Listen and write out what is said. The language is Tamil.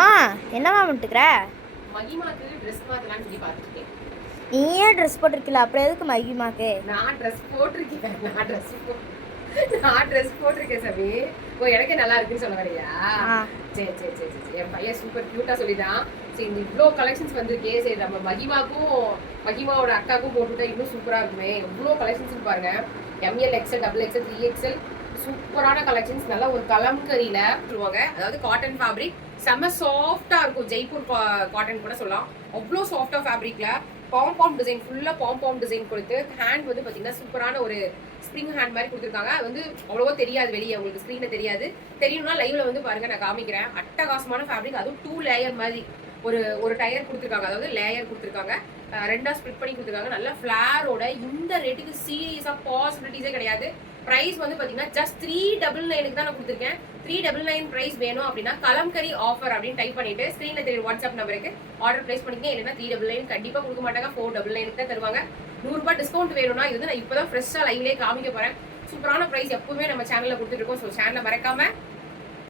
மா என்னம்மா பண்ணிட்டுக்கிற? மகிமாக்கு ட்ரெஸ் மாத்தலாம்னு சொல்லி பார்த்துருக்கேன். நீ ஏன் ட்ரெஸ் போட்டிருக்கல, அப்புறம் எதுக்கு மகிமாக்கு? நான் ட்ரெஸ் போட்டிருக்கேன். நான் ட்ரெஸ் போட்டிருக்கேன் சாமி. ஓ, எனக்கே நல்லா இருக்குன்னு சொல்ல வரையா? சரி சரி சரி சரி. என் பையன் சூப்பர் கியூட்டா சொல்லிதான். சரி, இந்த இவ்வளோ கலெக்ஷன்ஸ் வந்திருக்கே. சரி, நம்ம மகிமாவோட அக்காவுக்கும் போட்டுவிட்டா இன்னும் சூப்பரா இருக்குமே. எவ்வளோ கலெக்ஷன்ஸ் பாருங்க. M L XL, double XL, 3XL, சூப்பரான கலெக்ஷன்ஸ். நல்லா ஒரு கலம்கரியில சொல்லுவாங்க. அதாவது காட்டன் ஃபேப்ரிக் செம்ம சாஃப்டா இருக்கும். ஜெய்ப்பூர் காட்டன் கூட சொல்லலாம். அவ்வளோ சாஃப்டா ஃபேப்ரிக்ல பாம் டிசைன், ஃபுல்லா பாம் டிசைன் கொடுத்து ஹேண்ட் வந்து பாத்தீங்கன்னா சூப்பரான ஒரு ஸ்ப்ரிங் ஹேண்ட் மாதிரி கொடுத்துருக்காங்க. அது வந்து அவ்வளவோ தெரியாது வெளியே, உங்களுக்கு ஸ்க்ரீன்ல தெரியாது. தெரியணும்னா லைவ்ல வந்து பாருங்க, நான் காமிக்கிறேன். அட்டகாசமான ஃபேப்ரிக். அதுவும் 2 லேயர் மாதிரி ஒரு டயர் கொடுத்துருக்காங்க. அதாவது லேயர் கொடுத்துருக்காங்க. ரெண்டா ஸ்ப்ளிட் பண்ணி கொடுத்துருக்காங்க. நல்ல ஃபிளாரோட. இந்த ரேட்டுக்கு சீரியஸா பாசிபிலிட்டிஸே கிடையாது. பிரைஸ் வந்து பாத்தீங்கன்னா ஜஸ்ட் 399 தான் நான் கொடுத்துருக்கேன். 399 பிரைஸ் வேணும் அப்படின்னா கலம்கரி ஆஃபர் அப்படின்னு டைப் பண்ணிட்டு ஸ்கிரீன்ல தெரியும் வாட்ஸ்அப் நம்பருக்கு ஆர்டர் பிளேஸ் பண்ணிக்கங்க. இல்லைன்னா 399 கண்டிப்பா கொடுக்க மாட்டாங்க. 499 தான் தருவாங்க. 100 ரூபாய் டிஸ்கவுண்ட் வேணும்னா இது நான் இப்பதான் ஃப்ரெஷ்ஷா லைவ்லேயே காமிக்க போறேன். சூப்பரான பிரைஸ் எப்பவுமே நம்ம சேனல்ல கொடுத்துட்டு இருக்கோம். ஸோ சேனலை மறக்காம